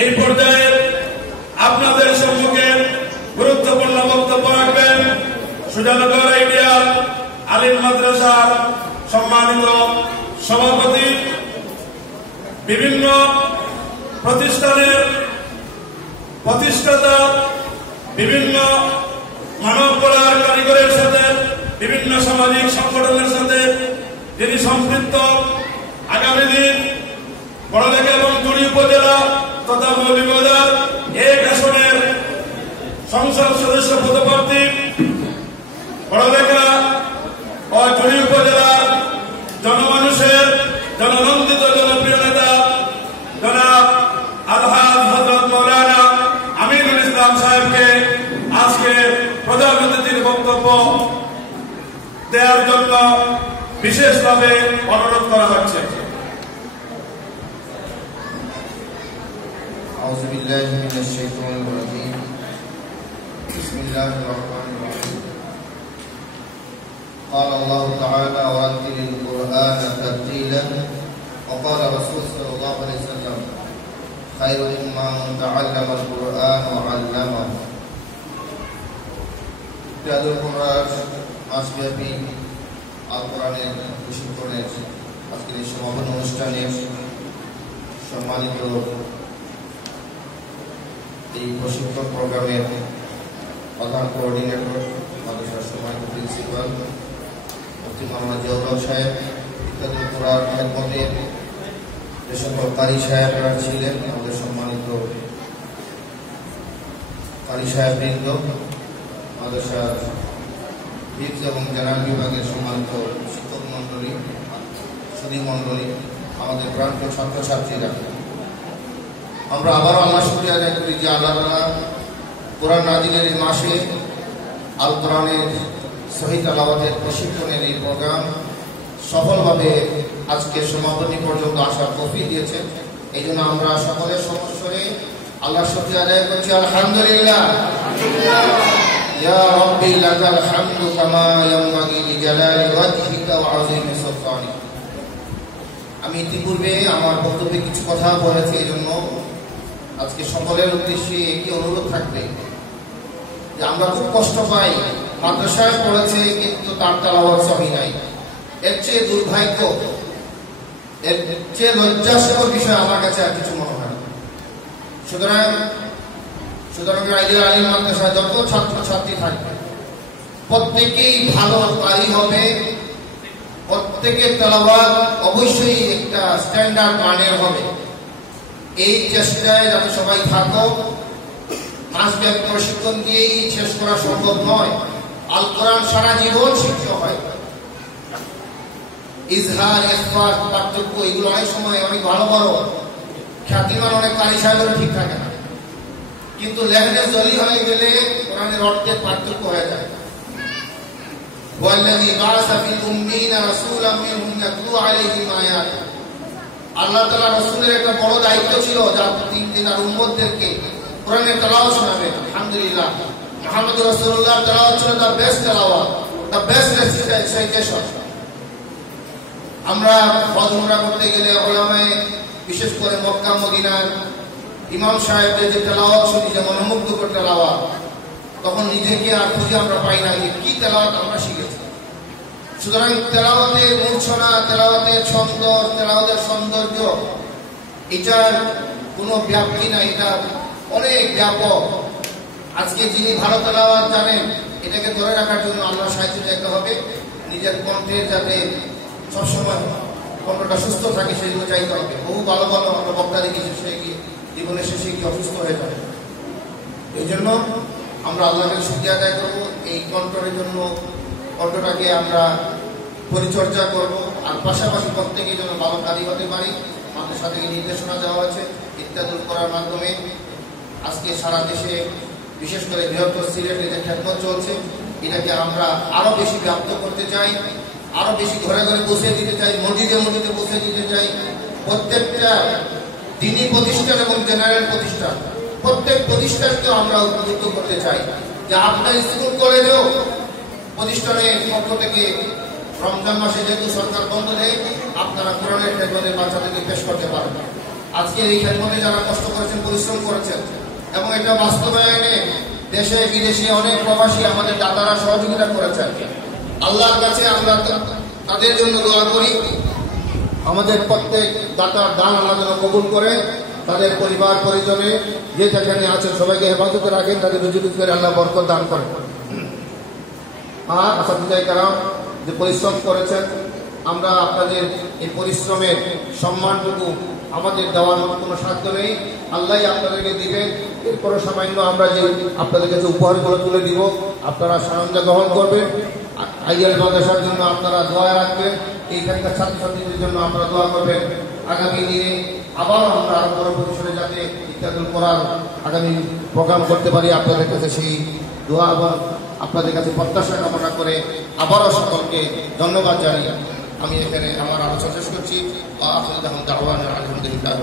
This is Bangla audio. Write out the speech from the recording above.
এই পর্যায়ে আপনাদের সম্মুখে গুরুত্বপূর্ণ বক্তব্য রাখবেন সুজানগর আইডিয়াল আলিম মাদ্রাসার সম্মানিত সভাপতি, বিভিন্ন প্রতিষ্ঠানের প্রতিষ্ঠাতা, বিভিন্ন মানব কলার কারিগরের সাথে, বিভিন্ন সামাজিক সংগঠনের সাথে যিনি সম্পৃক্ত, আগামী দিন বড়লেখা এবং জুড়ি উপজেলা তথা মৌলভীবাজার 1 আসনের সংসদ সদস্য পদপ্রার্থী, বড়লেখা ও জুড়ি উপজেলার জনমানুষের জননন্দিত জনপ্রিয় নেতা জনাব আলহাজ হযরত মাওলানা আমিনুল ইসলাম সাহেবকে আজকে প্রধান অতিথির বক্তব্য দেওয়ার জন্য বিশেষভাবে অনুরোধ করা হচ্ছে। আউযু বিল্লাহি মিনাশ শাইতানির রাজীম। বিসমিল্লাহির রহমানির রহিম। قال الله تعالى ورتل القرآن ترتيلا وقال رسول صلى الله عليه وسلم خيركم من تعلم القرآن وعلمه। জাদুল কোরআন মাসব্যাপী আল কোরআনের প্রশিক্ষণের আজকের এই সমাপন অনুষ্ঠানের সম্মানিত এই প্রশিক্ষণ প্রোগ্রামের প্রধান কোঅর্ডিনেটর, মাদ্রাসার সম্মানিত প্রিন্সিপাল মুফতি মোহাম্মদ জিয়াউল সাহেব, জাদুল কোরআন খেদমতের যে সকল কারি সাহেবরা ছিলেন, আমাদের সম্মানিত কারি সাহেববৃন্দ, মাদ্রাসার হিফজ এবং জেনারেল বিভাগের সম্মানিত শিক্ষক মন্ডলী, সুধী মন্ডলী, আমাদের প্রান্তীয় ছাত্রছাত্রীরা, আমরা আবারও আল্লাহ শুকরিয়া আদায় করি যে আল্লাহ তাআলা কোরআন নাযিলের এই মাসে আল কোরআনের সহিহ তেলাওয়াতের প্রশিক্ষণের এই প্রোগ্রাম সফলভাবে আজকে সমাপনী পর্যন্ত আসার তৌফিক দিয়েছে। এই জন্য আমরা সকলের সমস্বরে আল্লাহ শুকরিয়া আদায় করছি, আলহামদুলিল্লাহ। ইয়া রাব্বি লাকাল হামদু কামা ইয়ানবাগি লিজালালি ওয়াজহিকা ওয়া আযীমি সুলতানিক। আমি ইতিপূর্বে আমার বক্তব্যে কিছু কথা বলেছি, এই জন্য আজকে সকলের উদ্দেশ্যে একটি অনুরোধ থাকবে যে আমরা খুব কষ্ট পাই, মাদ্রাসায় পড়েছে কিন্তু তার তেলাওয়াত সহিহ নাই। এর চেয়ে দুর্ভাগ্য, এর চেয়ে লজ্জাস্কর বিষয় আমার কাছে আর কিছু মনে হয় না। সুতরাং আইডিয়াল আলিম মাদ্রাসায় যত ছাত্রছাত্রী থাকবে প্রত্যেকেই ভালো কারি হবে, প্রত্যেকের তেলাওয়াত অবশ্যই একটা স্ট্যান্ডার্ড মানের হবে। এই চেষ্টায় যাতে সবাই থাকো। মাসব্যাপী প্রশিক্ষণ দিয়েই শেষ করা সম্ভব নয়। আল কোরআন সারা জীবন শিখতে হয়। ইজহার, ইখফার, পার্থক্য এগুলো অনেক সময় অনেক ভালো বড় খ্যাতিমান অনেক কারি সাহেবের ঠিক থাকে না, কিন্তু লেখনে জলি হয়ে গেলে কোরআনের অর্থের পার্থক্য হয়ে যায়। ওয়াল্লাযী বা'আসা ফিল উম্মিয়িনা রাসূলাম মিনহুম ইয়াতলু আলাইহিম আয়াতি। আল্লাহ তাআলা রাসূলের একটা বড় দায়িত্ব ছিল, যার 3 দিন আর উম্মতদেরকে কোরআনের তেলাওয়াত শোনাবেন। আলহামদুলিল্লাহ, মুহাম্মদুর রাসূলুল্লাহ তেলাওয়াত ছিল দা বেস্ট তেলাওয়াত, দা বেস্ট রেসাইটেশন। আমরা হজ উমরা করতে গেলে উলামায়ে, বিশেষ করে মক্কা মদিনার ইমাম সাহেবদের যে তেলাওয়াত শুনি, যে মনোমুগ্ধকর তেলাওয়াত, তখন নিজেকে আর খুঁজে আমরা পাই না যে কি তেলাওয়াত আমরা শিখেছি। সুতরাং তেলাওয়াতের মূর্ছনা, তেলাওয়াতের ছন্দ, তেলাওয়াতের সৌন্দর্য, এটার কোনো ব্যাপ্তি নাই, এটা অনেক ব্যাপক। আজকে যিনি ভালো তেলাওয়াত জানেন, এটাকে ধরে রাখার জন্য আল্লাহ সাহায্য চাইতে হবে। নিজের কণ্ঠের যাতে সবসময় কণ্ঠটা সুস্থ থাকে সেগুলো চাইতে হবে। বহু ভালো ভালো আমরা বক্তা দেখি শেষে গিয়ে জীবনের শেষে গিয়ে অসুস্থ হয়ে যাবে। এই জন্য আমরা আল্লাহকে শুকরিয়া আদায় করবো এই কণ্ঠের জন্য, কণ্ঠটাকে আমরা পরিচর্যা করব। আর পাশাপাশি প্রত্যেকের জন্য ভালো কারি হতে পারি। মাদ্রাসা থেকে নির্দেশনা দেওয়া হয়েছে ইত্যাদি করার মাধ্যমে আজকে সারা দেশে, বিশেষ করে বৃহত্তর সিলেটে যে খেদমত চলছে, এটাকে আমরা আরো বেশি ব্যাপ্ত করতে চাই, আরো বেশি ঘরে ঘরে বসে দিতে চাই, মসজিদে মসজিদে বসে দিতে চাই। প্রত্যেকটা দ্বীনি প্রতিষ্ঠান এবং জেনারেল প্রতিষ্ঠান, প্রত্যেক প্রতিষ্ঠানকে আমরা উদ্বুদ্ধ করতে চাই যে আপনার স্কুল কলেজেও প্রতিষ্ঠানের পক্ষ থেকে রমজান মাসে যেহেতু সরকার বন্ধ দেয়, আপনারা কোরআনের খেদমতের বাচ্চাদেরকে পেশ করতে পারেন। আজকের এই খেদমতে যারা কষ্ট করেছেন, পরিশ্রম পরিশ্রম করেছেন এবং এটা বাস্তবায়নে দেশে বিদেশে অনেক প্রবাসী আমাদের দাতারা সহযোগিতা করেছেন। আল্লাহর কাছে আমরা তাদের জন্য দোয়া করি, আমাদের প্রত্যেক দাতার দান আল্লাহ যেন কবুল করে, তাদের পরিবার পরিজনে যে যেখানে আছেন সবাইকে হেফাজতে রাখেন, তাদের রুজি করে আল্লাহ বরকত দান করেন। আর আসাদিজায়ে কেরাম যে পরিশ্রম করেছেন, আমরা আপনাদের এই পরিশ্রমের সম্মানটুকু আমাদের দেওয়ার মতো কোনো সাধ্য নেই, আল্লাহ আপনাদেরকে দিবেন। এরপরও সামান্য আমরা যে আপনাদের কাছে উপহারগুলো তুলে দিব, আপনারা সানন্দে গ্রহণ করবেন। আইডিয়াল মাদ্রাসার জন্য আপনারা দোয়া রাখবেন, এইখানকার ছাত্রছাত্রীদের জন্য আপনারা দোয়া করবেন। আগামী দিনে আবারও আমরা আরো বড় পরিসরে যাতে ইত্যাদুল কোরআন আগামী প্রোগ্রাম করতে পারি, আপনাদের কাছে সেই দোয়া এবং আপনাদের কাছে প্রত্যাশা কামনা করে আবারও সকলকে ধন্যবাদ জানিয়ে আমি এখানে আমার আলোচনা শেষ করছি। আলহামদুলিল্লাহ।